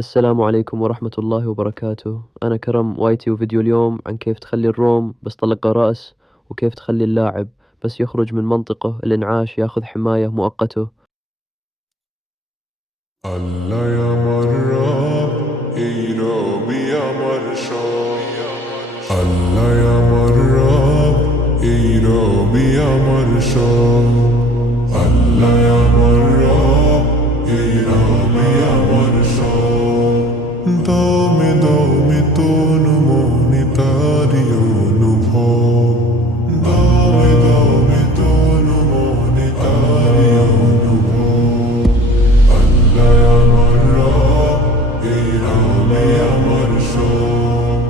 السلام عليكم ورحمة الله وبركاته. أنا كرم وايتي، وفيديو اليوم عن كيف تخلي الروم بس طلقة رأس، وكيف تخلي اللاعب بس يخرج من منطقة الإنعاش ياخذ حماية مؤقته. আল্লাহ আমার রব, এই রবি আমার সব। আল্লাহ আমার রব, এই রবি আমার সব। আল্লাহ আমার রব, এই রবি আমার সব। দমে দমে তনু মনে তারি অনুভব। দমে দমে তনু মনে তারি অনুভব। আল্লাহ আমার রব, এই রবি আমার সব।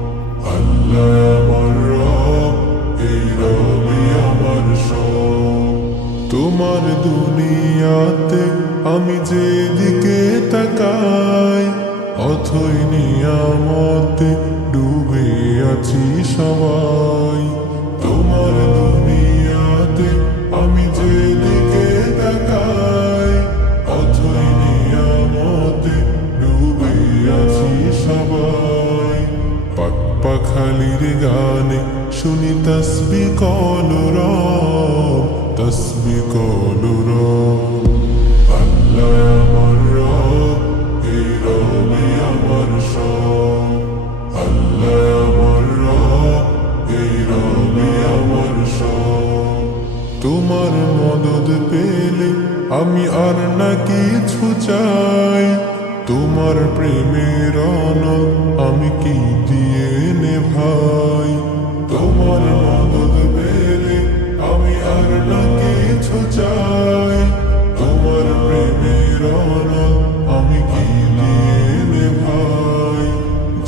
আল্লাহ আমার রব, এই রবি আমার সব। তোমার দুনিয়াতে আমি যেদিকে তাকাই, অথই নিয়ামতে ডুবে আছি সবাই। তোমার দুনিয়াতে আমি যেদিকে তাকাই, অথই নিয়ামতে ডুবে আছি সবাই। পাক পাখালির গানে শুনি তসবি কলো রব, তসবি কলো রব। আল্লাহ আমার রব, এই রবি আমার সব। আল্লাহ আমার রব, এই রবি আমার সব। তোমার মদদ পেলে আমি আর না কিছু চাই। তোমার প্রেমের অনল আমি কি দিয়ে নেভাই। তোমার মদদ পেলে আমি আর না কিছু চাই। তোমার প্রেমের অনল আমি কি দিয়ে নেভাই।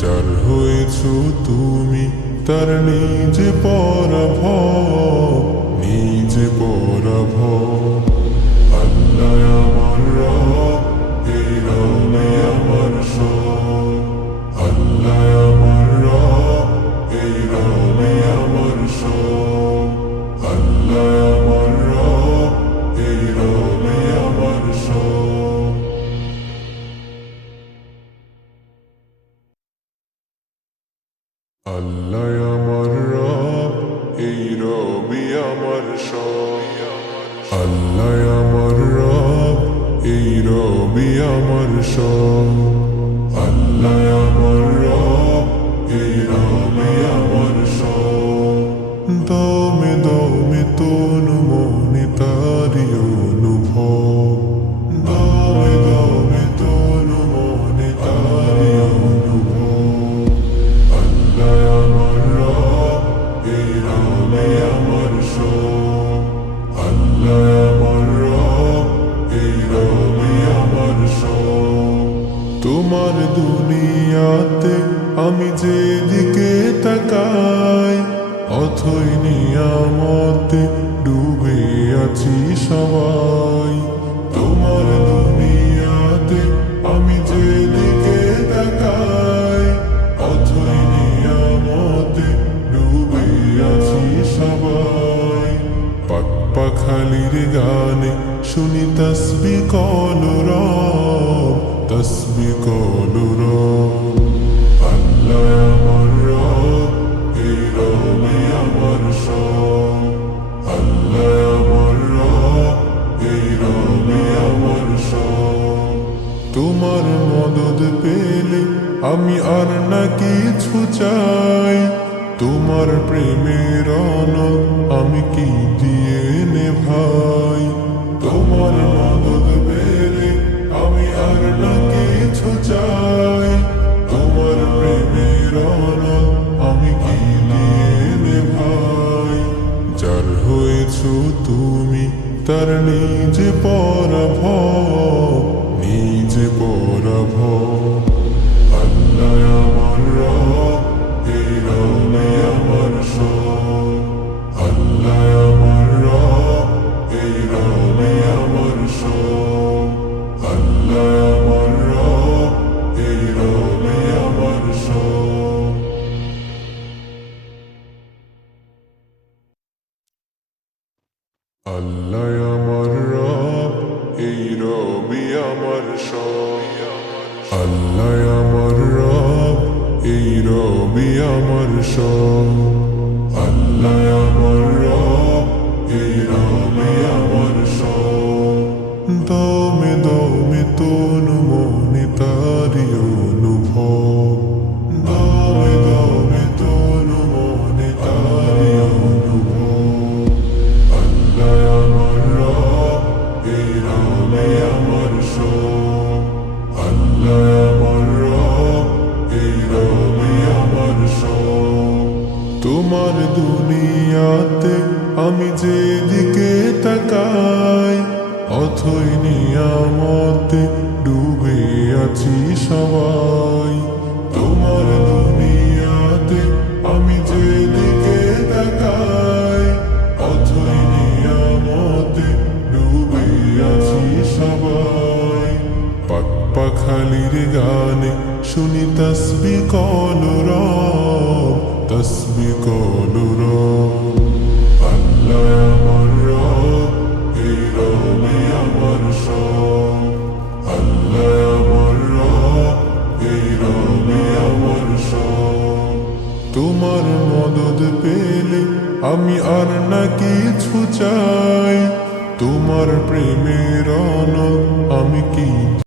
যার হয়েছো তুমি তার নিজে পরাভব, নিজে পরাভব। আল্লাহ আমার রব, এই রবি আমার সব। আল্লাহ আমার রব, এই রবি আমার সব। আল্লাহ আমার রব, এই রবি আমার সব। আল্লাহ আমার রব, এই রবি আমার সব। আল্লাহ আমার রব, এই রবি আমার সব। আল্লাহ আমার রব, এই রবি আমার সব। দমে দমে তনু মনে তারি অনুভব। দমে দমে তনু মনে তারি অনুভব। আল্লাহ আমার রব, এই রবি আমার সব। আল্লাহ আমার রব, এই রবি আমার সব। তোমার দুনিয়াতে আমি যেদিকে তাকাই, অথই নিয়ামতে ডুবে আছি সবাই। তোমার দুনিয়াতে আমি যেদিকে তাকাই, অথই নিয়ামতে ডুবে আছি সবাই। পাক পাখালির গানে শুনি তসবি কলো রব, তসবি কলো রব। আল্লাহ আমার রব, এই রবি আমার সব। আল্লাহ আমার রব, এই রবি আমার সব। তোমার মদদ পেলে আমি আর না কিছু চাই। তোমার প্রেমের অনল আমি কি দিয়ে নেভাই। তোমার মদদ পেলে আমি আর না কিছু চাই। তোমার প্রেমের অনল আমি কি দিয়ে নেভাই। যার হয়েছো তুমি তার নিজে পরাভব, নিজে পরাভব। আল্লাহ আমার রব, এই রবি আমার সব। আল্লাহ আমার রব, এই রবি আমার সব। আল্লাহ আমার রব, এই রবি আমার সব। আল্লাহ আমার রব, এই রবি আমার সব। আমার রব, এই রবি আমার সব। আল্লাহ আমার রব, এই রবি আমার সব। দমে দমে তনু মনে তারি অনুভব, দমে দমে তনু মনে তারি অনুভব। আল্লাহ আমার রব, এই রবি আমার সব। আল্লাহ আমার রব, এই রবি আমার সব। তোমার দুনিয়াতে আমি যেদিকে তাকাই, অথই নিয়ামতে ডুবে আছি সবাই। তোমার দুনিয়াতে আমি যেদিকে তাকাই, অথই নিয়ামতে ডুবে আছি সবাই। পাক পাখালির গানে শুনি তসবি কল রব, তসবি কল রব। আল্লাহ আমার রব, এই রবি আমার সব। আল্লাহ আমার রব, এই রবি আমার সব। তোমার মদদ পেলে আমি আর না কিছু চাই, তোমার প্রেমের অনল আমি কি